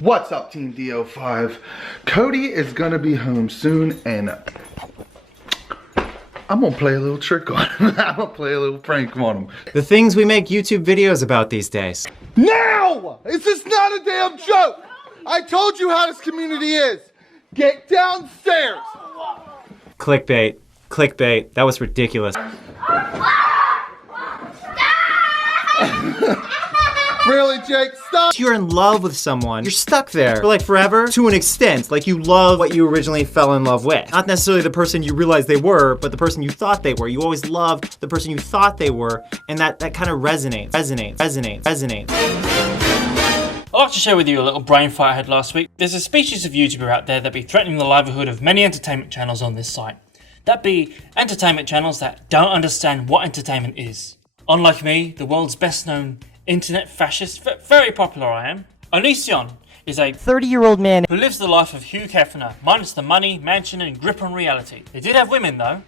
What's up, Team Daddy0Five? Cody is gonna be home soon, and I'm gonna play a little trick on him. I'm gonna play a little prank on him. The things we make YouTube videos about these days. Now! This is not a damn joke! I told you how this community is! Get downstairs! Clickbait. Clickbait. That was ridiculous. Really, Jake? Stop! You're in love with someone. You're stuck there for like forever to an extent. Like you love what you originally fell in love with. Not necessarily the person you realized they were, but the person you thought they were. You always loved the person you thought they were, and that kind of resonates. I'd like to share with you a little brain fight I had last week. There's a species of YouTuber out there that be threatening the livelihood of many entertainment channels on this site. That be entertainment channels that don't understand what entertainment is. Unlike me, the world's best known internet fascist, very popular I am, Onision is a 30-year-old man who lives the life of Hugh Hefner, minus the money, mansion and grip on reality. They did have women though.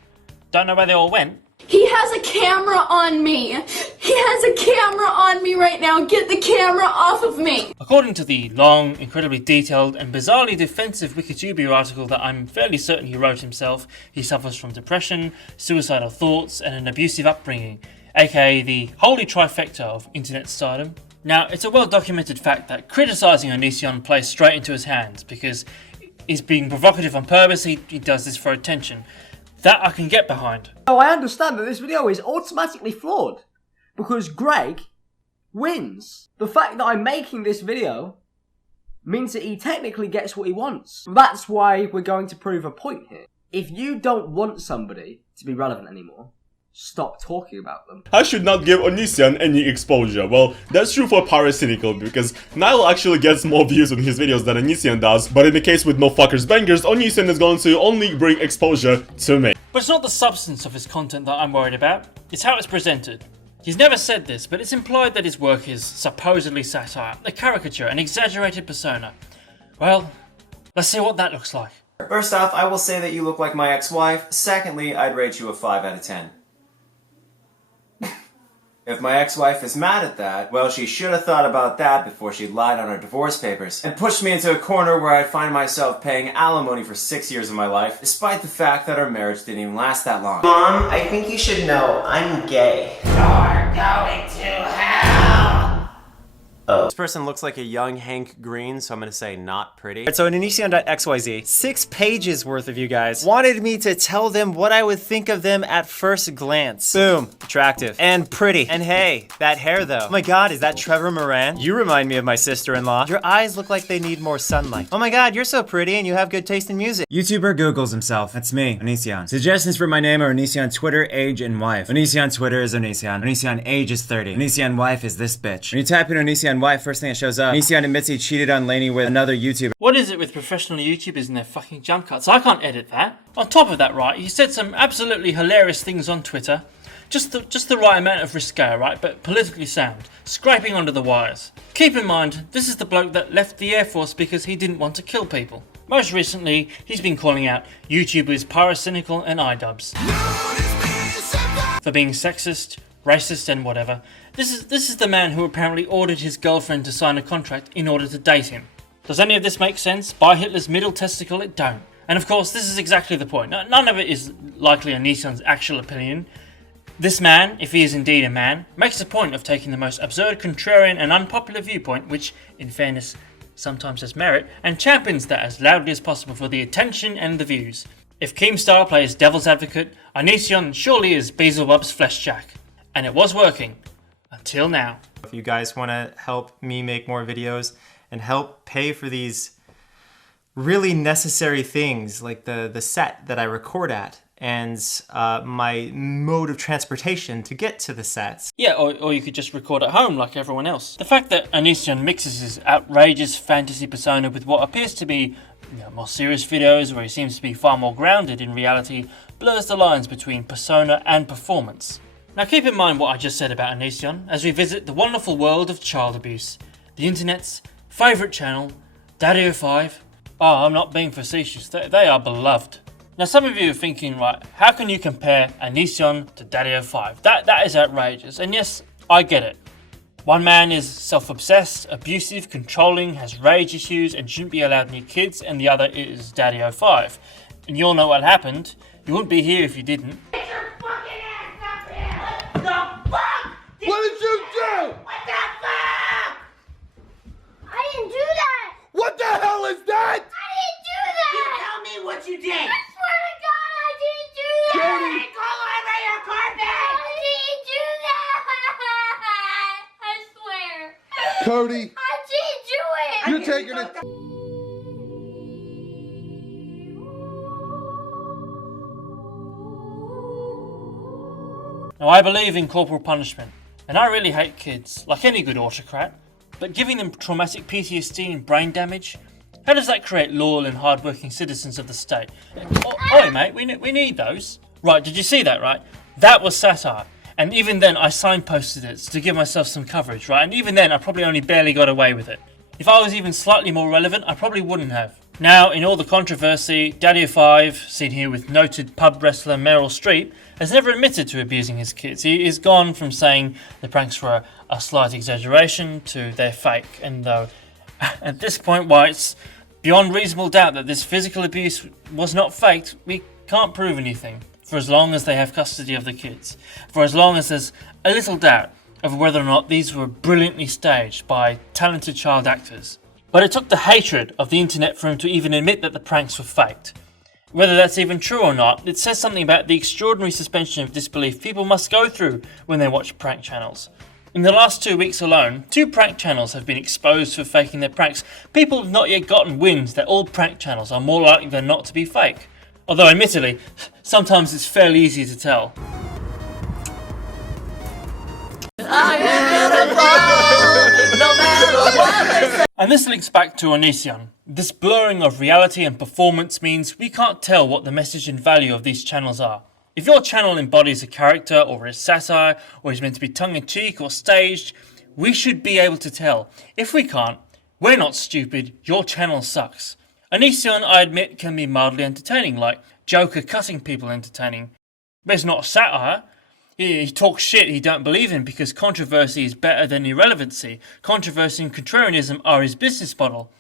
Don't know where they all went. He has a camera on me. He has a camera on me right now. Get the camera off of me. According to the long, incredibly detailed and bizarrely defensive Wikituber article that I'm fairly certain he wrote himself, he suffers from depression, suicidal thoughts and an abusive upbringing, aka the holy trifecta of internet stardom. Now, it's a well-documented fact that criticising Onision plays straight into his hands because he's being provocative on purpose, he does this for attention. That I can get behind. Oh, I understand that this video is automatically flawed because Greg wins. The fact that I'm making this video means that he technically gets what he wants. That's why we're going to prove a point here. If you don't want somebody to be relevant anymore, stop talking about them. I should not give Onision any exposure. Well, that's true for Parasitical because Niall actually gets more views on his videos than Onision does, but in the case with No Fuckers Bangers, Onision is going to only bring exposure to me. But it's not the substance of his content that I'm worried about, it's how it's presented. He's never said this, but it's implied that his work is supposedly satire, a caricature, an exaggerated persona. Well, let's see what that looks like. First off, I will say that you look like my ex-wife. Secondly, I'd rate you a 5 out of 10. If my ex-wife is mad at that, well, she should have thought about that before she lied on her divorce papers and pushed me into a corner where I'd find myself paying alimony for 6 years of my life, despite the fact that our marriage didn't even last that long. Mom, I think you should know I'm gay. You're going to hell! Oh. This person looks like a young Hank Green, so I'm gonna say not pretty. Alright, so Onision.xyz, 6 pages worth of you guys wanted me to tell them what I would think of them at first glance. Boom. Attractive. And pretty. And hey, that hair though. Oh my god, is that Trevor Moran? You remind me of my sister-in-law. Your eyes look like they need more sunlight. Oh my god, you're so pretty and you have good taste in music. YouTuber Googles himself. That's me, Onision. Suggestions for my name are Onision Twitter, age, and wife. Onision Twitter is Onision. Onision age is 30. Onision wife is this bitch. When you type in Onision wife, first thing that shows up, Onision admits he cheated on Lainey with another YouTuber. What is it with professional YouTubers and their fucking jump cuts? I can't edit that. On top of that, right, he said some absolutely hilarious things on Twitter. Just the right amount of risque, right, but politically sound. Scraping under the wires. Keep in mind, this is the bloke that left the Air Force because he didn't want to kill people. Most recently, he's been calling out YouTubers Paracynical and iDubbbz for being sexist, racist and whatever. This is the man who apparently ordered his girlfriend to sign a contract in order to date him. Does any of this make sense? By Hitler's middle testicle, it don't. And of course, this is exactly the point. None of it is likely Onision's actual opinion. This man, if he is indeed a man, makes a point of taking the most absurd, contrarian and unpopular viewpoint, which, in fairness, sometimes has merit, and champions that as loudly as possible for the attention and the views. If Keemstar plays devil's advocate, Onision surely is Beelzebub's flesh jack. And it was working. Until now. If you guys want to help me make more videos and help pay for these really necessary things like the set that I record at and my mode of transportation to get to the sets. Yeah, or you could just record at home like everyone else. The fact that Onision mixes his outrageous fantasy persona with what appears to be more serious videos where he seems to be far more grounded in reality blurs the lines between persona and performance. Now keep in mind what I just said about Onision as we visit the wonderful world of child abuse, the internet's favourite channel, Daddy0Five. Oh, I'm not being facetious, they are beloved. Now some of you are thinking, right, how can you compare Onision to Daddy0Five? That is outrageous, and yes, I get it. One man is self-obsessed, abusive, controlling, has rage issues and shouldn't be allowed near kids, and the other is Daddy0Five. And you all know what happened. You wouldn't be here if you didn't. Get your fucking ass up here! What the fuck? What did you do? What the fuck? I didn't do that! What the hell is that? I didn't do that! You tell me what you did! I swear to God, I didn't do that! Jody! Go over your carpet! I didn't do that! I swear! Cody, I didn't do it! you're taking it. Now, I believe in corporal punishment, and I really hate kids, like any good autocrat, but giving them traumatic PTSD and brain damage, how does that create loyal and hard-working citizens of the state? Oi, mate, we need those. Right, did you see that, right? That was satire, and even then I signposted it to give myself some coverage, right? And even then I probably only barely got away with it. If I was even slightly more relevant, I probably wouldn't have. Now, in all the controversy, Daddy0Five, seen here with noted pub wrestler Meryl Streep, has never admitted to abusing his kids. He is gone from saying the pranks were a slight exaggeration to they're fake. And though at this point, why it's beyond reasonable doubt that this physical abuse was not faked, we can't prove anything for as long as they have custody of the kids. For as long as there's a little doubt of whether or not these were brilliantly staged by talented child actors. But it took the hatred of the internet for him to even admit that the pranks were faked. Whether that's even true or not, it says something about the extraordinary suspension of disbelief people must go through when they watch prank channels. In the last 2 weeks alone, 2 prank channels have been exposed for faking their pranks. People have not yet gotten wind that all prank channels are more likely than not to be fake. Although admittedly, sometimes it's fairly easy to tell. And this links back to Onision. This blurring of reality and performance means we can't tell what the message and value of these channels are. If your channel embodies a character or is satire or is meant to be tongue-in-cheek or staged, we should be able to tell. If we can't, we're not stupid, your channel sucks. Onision, I admit, can be mildly entertaining, like Joker cutting people entertaining. But it's not satire. He talks shit he don't believe in because controversy is better than irrelevancy. Controversy and contrarianism are his business model.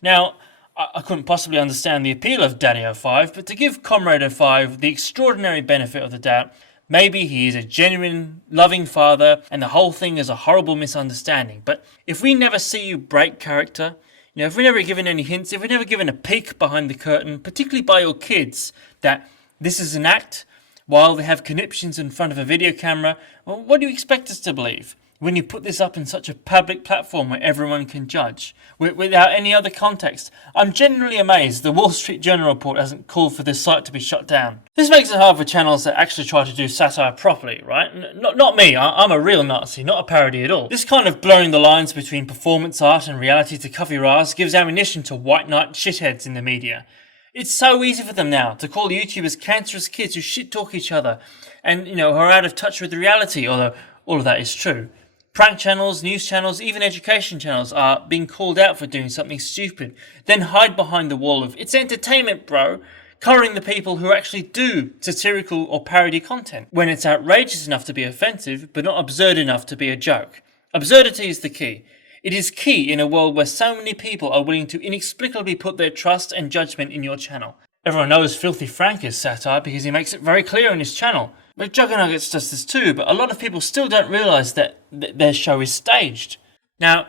Now, I couldn't possibly understand the appeal of Daddy0Five, but to give Comrade0Five the extraordinary benefit of the doubt, maybe he is a genuine, loving father and the whole thing is a horrible misunderstanding. But if we never see you break character, if we're never given any hints, if we're never given a peek behind the curtain, particularly by your kids, that this is an act, while they have conniptions in front of a video camera, well, what do you expect us to believe? When you put this up in such a public platform where everyone can judge, without any other context. I'm genuinely amazed the Wall Street Journal report hasn't called for this site to be shut down. This makes it hard for channels that actually try to do satire properly, right? Not me, I'm a real Nazi, not a parody at all. This kind of blurring the lines between performance art and reality to cover your ass gives ammunition to white knight shitheads in the media. It's so easy for them now to call YouTubers cancerous kids who shit-talk each other and, who are out of touch with reality, although all of that is true. Prank channels, news channels, even education channels are being called out for doing something stupid, then hide behind the wall of, it's entertainment, bro, colouring the people who actually do satirical or parody content, when it's outrageous enough to be offensive, but not absurd enough to be a joke. Absurdity is the key. It is key in a world where so many people are willing to inexplicably put their trust and judgment in your channel. Everyone knows Filthy Frank is satire because he makes it very clear on his channel. But Juggernuggets does this too, but a lot of people still don't realise that their show is staged. Now,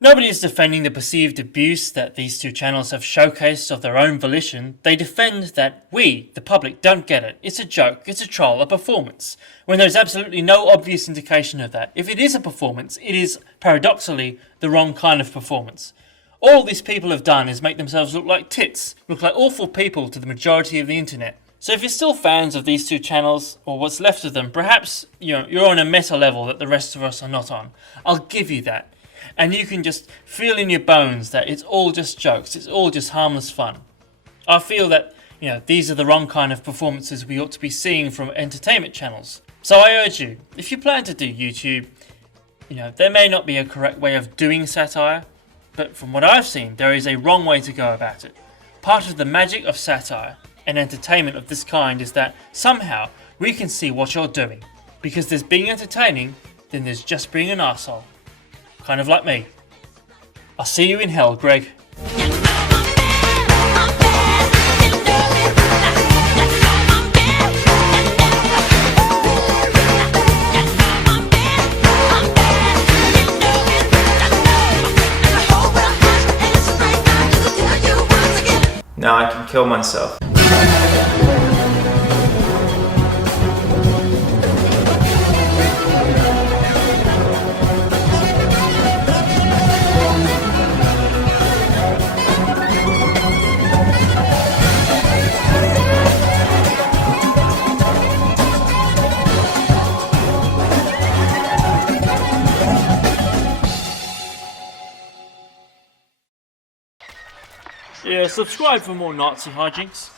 nobody is defending the perceived abuse that these two channels have showcased of their own volition. They defend that we, the public, don't get it. It's a joke, it's a troll, a performance. When there's absolutely no obvious indication of that. If it is a performance, it is, paradoxically, the wrong kind of performance. All these people have done is make themselves look like tits, look like awful people to the majority of the internet. So if you're still fans of these two channels, or what's left of them, perhaps you're on a meta level that the rest of us are not on. I'll give you that. And you can just feel in your bones that it's all just jokes, it's all just harmless fun. I feel that, these are the wrong kind of performances we ought to be seeing from entertainment channels. So I urge you, if you plan to do YouTube, there may not be a correct way of doing satire, but from what I've seen, there is a wrong way to go about it. Part of the magic of satire and entertainment of this kind is that somehow we can see what you're doing. Because there's being entertaining, then there's just being an arsehole. kind of like me. I'll see you in hell, Greg. Now I can kill myself. Yeah, subscribe for more Nazi hijinks.